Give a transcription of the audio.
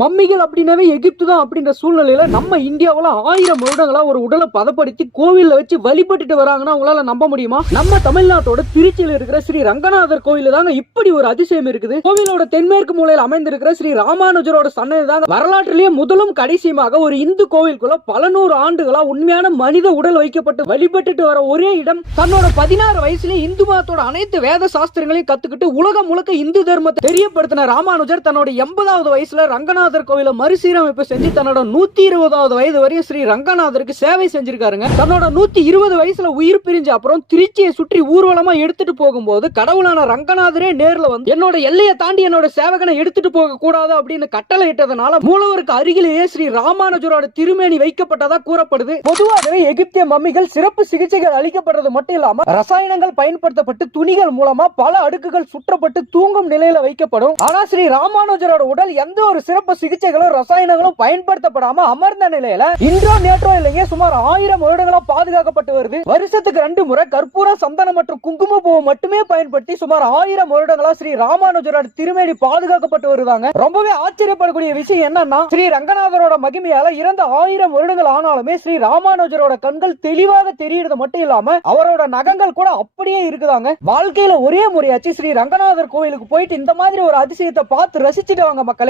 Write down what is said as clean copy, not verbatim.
மம்மிகள் அப்படின்னாவே எகிப்து தான் அப்படின்ற சூழ்நிலையில நம்ம இந்தியாவுல 1000 வருடங்களா ஒரு உடலை பதப்படுத்தி கோவில்ல வச்சு வழிபட்டுட்டு வராங்கன்னா உங்களால நம்ப முடியுமா? நம்ம தமிழ்நாட்டோட திருச்சியில இருக்கிற ஸ்ரீ ரங்கநாதர் கோயில தாங்க இப்படி ஒரு அதிசயம் இருக்குது. கோவிலோட தென்மேற்கு மூலையில் அமைந்திருக்கிற ஸ்ரீ ராமானுஜரோட சன்னதி தாங்க வரலாற்றிலேயே முதலும் கடைசியுமாக ஒரு இந்து கோவிலுக்குள்ள பல நூறு ஆண்டுகளா உண்மையான மனித உடல் வைக்கப்பட்டு வழிபட்டுட்டு வர ஒரே இடம். தன்னோட 16 வயசுல இந்து மதத்தோட அனைத்து வேத சாஸ்திரங்களையும் கத்துக்கிட்டு உலகம் முழுக்க இந்து தர்மத்தை தெரியப்படுத்தின ராமானுஜர் தன்னோட 80வது வயசுல ரங்கநாதர் கோவில மறுசீரமைப்பு செஞ்சு தன்னோட 120வது வயது வரையும் ஸ்ரீ ரங்கநாதருக்கு சேவை செஞ்சிருக்காருங்க. தன்னோட 120 வயசுல உயிர் பிரிஞ்ச அப்புறம் திருச்சியை சுற்றி ஊர்வலமா எடுத்துட்டு போகும்போது கடவுளான ரங்கநாதரே நேர்ல வந்து என்னோட எல்லையை தாண்டி என்னோட சேவகனை எடுத்துட்டு போக கூடாது அப்படின்னு கட்டளை இட்டதனால மூலவருக்கு அருகிலேயே ஸ்ரீ ராமானுஜரோட திருமேனி வைக்கப்பட்டதா கூறப்படுது. பொதுவாகவே எகிப்திய மம்மிகள் சிறப்பு சிகிச்சைகள் அளிக்கப்படுறது மட்டும் இல்லாம ரசாயனங்கள் பயன்படுத்தப்பட்டு துணிகள் மூலமா பல அடுக்குகள் சுற்றப்பட்டு தூங்கும் நிலையில வைக்கப்படும். ஆனா ஸ்ரீ ராமானுஜரோட உடல் எந்த ஒரு சிறப்பு சிகிச்சைகளும் ரசாயனங்களும் பயன்படுத்தப்படாம அமர்ந்த நிலையில இன்றோ நேற்றோ இல்லைங்க சுமார் 1000 வருடங்களா பாதுகாக்கப்பட்டு வருது. வருஷத்துக்கு 2 முறை கற்பூரம், சந்தனம் மற்றும் குங்குமப்பூ மட்டுமே பயன்படுத்தி சுமார் 1000 வருடங்களா ஸ்ரீ ராமானுஜரோட திருமேனி பாதுகாக்கப்பட்டு வருதாங்க. ரொம்பவே ஆச்சரியப்படக்கூடிய விஷயம் என்னன்னா ஸ்ரீ ரங்கநாதரோட மகிமையால இறந்த 1000 வருடங்கள் ஆனாலுமே ஸ்ரீ ராமானுஜரோட கண்கள் தெளிவாக தெரியறது மட்டும் இல்லாம அவரோட நகங்கள் கூட அப்படியே இருக்குதாங்க. வாழ்க்கையில ஒரே முறையாச்சு ஸ்ரீ ரங்கநாதர் கோயிலுக்கு போயிட்டு இந்த மாதிரி ஒரு அதிசயத்தை பார்த்து ரசிச்சுட்டு வாங்க மக்களே.